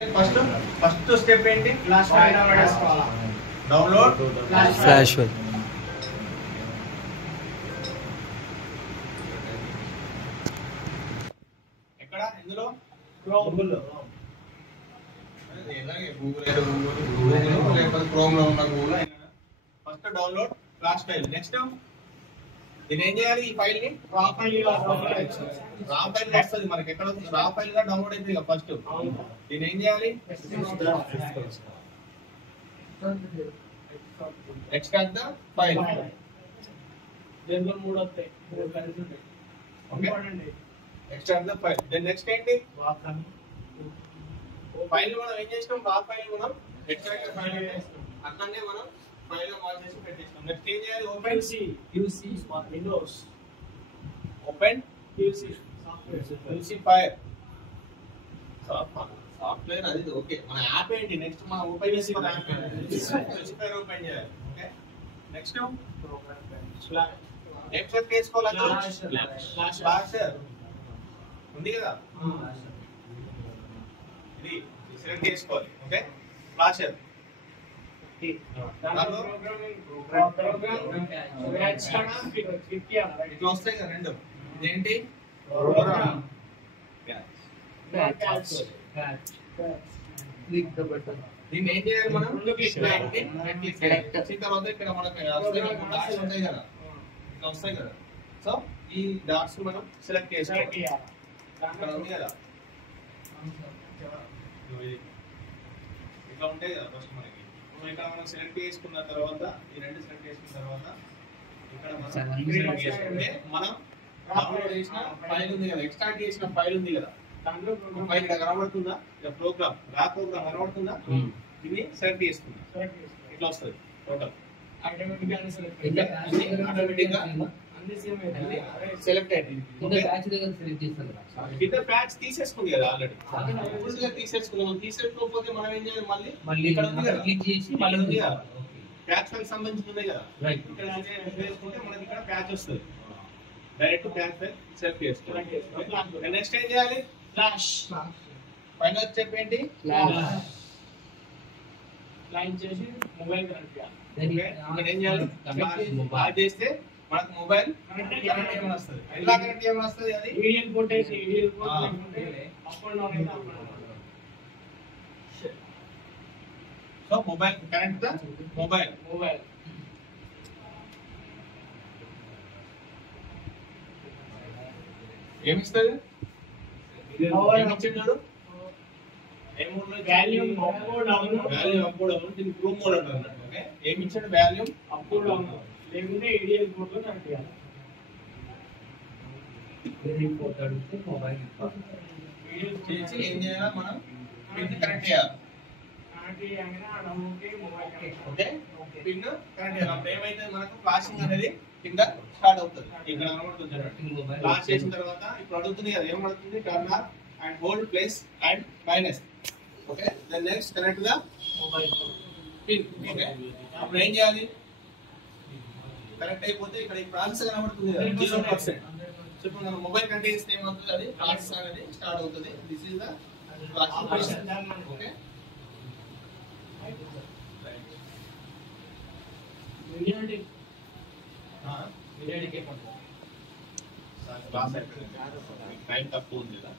First step ఏంటి? Download flash file. ఎక్కడ? ఇందులో గూగుల్ లేకపోతే క్రోమ్ లో ఉన్న Google first download flash file. Next దీన్ని ఏం చేయాలి? ఈ ఫైల్ ని రా ఫైల్ వస్తుంది మనకి. ఎక్కడ వస్తుంది? రా ఫైల్ గా డౌన్లోడ్ అయితే ఫస్ట్ దీన్ని ఏం చేయాలి? Extract the file. దీంట్లో మూడు వస్తాయి, మూడు ఫైల్స్ ఉంటాయి. Extract the file. Then next ఏంటి? ఫైల్ మనం ఏం చేస్తాం? రా ఫైల్ మనం ఎక్స్ట్రాక్ట్ ద ఫైల్ చేస్తాం. అట్లనే మనం ఫైల్ వాచ్ చేసి పెట్టేస్తాం. నెక్స్ట్ ఏం చేయాలి? Open QC Windows, open QC software, QC file software. అది ఓకే. మన యాప్ ఏంటి? నెక్స్ట్ మనం ఓపెన్ చేసి మన యాప్ QC ఫైల్ ఓపెన్ చేయాలి. ఓకే. నెక్స్ట్ స్లాష్ ఏం సెట్ చేసుకోవాలి? ఫ్లాషర్ ఉంది కదా, ఇది సెలెక్ట్ చేసుకోవాలి. ఓకే. ఫ్లాషర్ ప్రోగ్రామ్ ఇట్లా వస్తాయి కదా రెండు. ఇదేంటి? ప్రోగ్రామ్ దీన్ని ఏం చేయాలి మనం? చేసిన తర్వాత ఇక్కడ మనకి డాట్స్ ఉంటాయి కదా, ఇట్లా వస్తాయి కదా. సో ఈ డాట్స్ మనం సెలెక్ట్ చేసుకోవాలి. ఇక్కడ ఉంది కదా, ఇట్లా ఉంటాయి కదా. ఫస్ట్ మనకి ఇక్కడ మనం సెలెక్ట్ చేసుకున్న తర్వాత ఈ రెండు సెలెక్ట్ చేసుకున్న తర్వాత ఇక్కడ మనం సెలెక్ట్ చేసుకుంటే మనం డౌన్లోడ్ చేసిన ఫైల్ ఉంది కదా, ఎక్స్ట్రాక్ట్ చేసిన ఫైల్ ఉంది కదా, దాంట్లో ఫైల్ ఇక్కడ కనబడుతుందా? ఇక్కడ ప్రోగ్రామ్ రా ప్రోగ్రామ్ కనబడుతుందా? దీన్ని సెలెక్ట్ చేసుకుందాం. ఇట్లా వస్తుంది టోటల్ ఆటోమేటిక్ గా సెలెక్ట్ ఆటోమేటిక్ గా అన్ని సేమ్ అయితే సెలెక్ట్ అయింది. కింద ప్యాచ్ తీసేసుకుంది కదా ఆల్రెడీ, ఫుల్ గా తీసేసుకున్నాం. తీసేసుకోకపోతే మనం ఏం చేయాలి? మళ్ళీ ఇక్కడ ఉంది కదా, మళ్ళీ ఉంది కదా, ప్యాచ్ ఫైల్ సంబంధించి ఉంది కదా, ఇక్కడ చేసుకుంటే మనకి ఇక్కడ ప్యాచ్ వస్తుంది. డైరెక్ట్ ప్యాచ్ ఫైల్ సెలెక్ట్ చేసుకోవాలి. నెక్స్ట్ ఏం చేయాలి? ఫ్లాష్ ఫైనల్ స్టెప్ ఏంటి? లైన్ చేసి మొబైల్ కనెక్ట్ చేయాలి. ఇక్కడ ఏం చేయాలి? ఫ్లాష్ చేస్తే మనకు మొబైల్ కనెక్ట్ చేయమని వస్తుంది. ఎలా కనెక్ట్ చేయమని వస్తుంది? అది ఈడియల్ పోర్ట్ అయితే ఈడియల్ పోర్ట్, లేకుంటే అప్ అండ్ డౌన్ అయితే up and down. So mobile connect the mobile. ఏమిస్తుంది? ఏమిచ్చిండు? Volume up down, volume up down. దీన్ని ప్రూవ్ మోడ్ అంటారు అన్నట్టు. ఓకే. ఏమిచ్చాడు? వాల్యూమ్ అప్ డౌన్, లేకుంటే ఈడియల్ పోర్ట్ లో కనెక్ట్ చేయాలి. చేసి ఏం చేయాలి? మనం పిన్ కనెక్ట్ చేయాలి. కనెక్ట్ చేయగానే ఆ డౌన్లోడ్కి mobile connect. Okay. Pin connect చేయాలి. అప్పుడు ఏమైతే మనకు ఫ్లాషింగ్ అనేది కింద స్టార్ట్ అవుతుంది. ఇక్కడ కనబడుతుంది చూడండి. ఫ్లాష్ చేసిన తర్వాత ఇప్పుడు అడుగుతుంది కదా, ఏం అడుగుతుంది? Turn off and hold plus and minus. Okay. Then next connect the mobile pin. Okay. అప్పుడు ఏం చేయాలి? కనెక్ట్ అయిపోతే ఇక్కడ ఈ ప్రాసెస్ కనబడుతుంది కదా, 0%. సో ఇప్పుడు మన మొబైల్ కనెక్ట్ చేస్తే ఏమవుతుంది? అది ప్రాసెస్ అనేది స్టార్ట్ అవుతుంది. This is the operation. Okay. Time తక్కువ ఉంది కదా.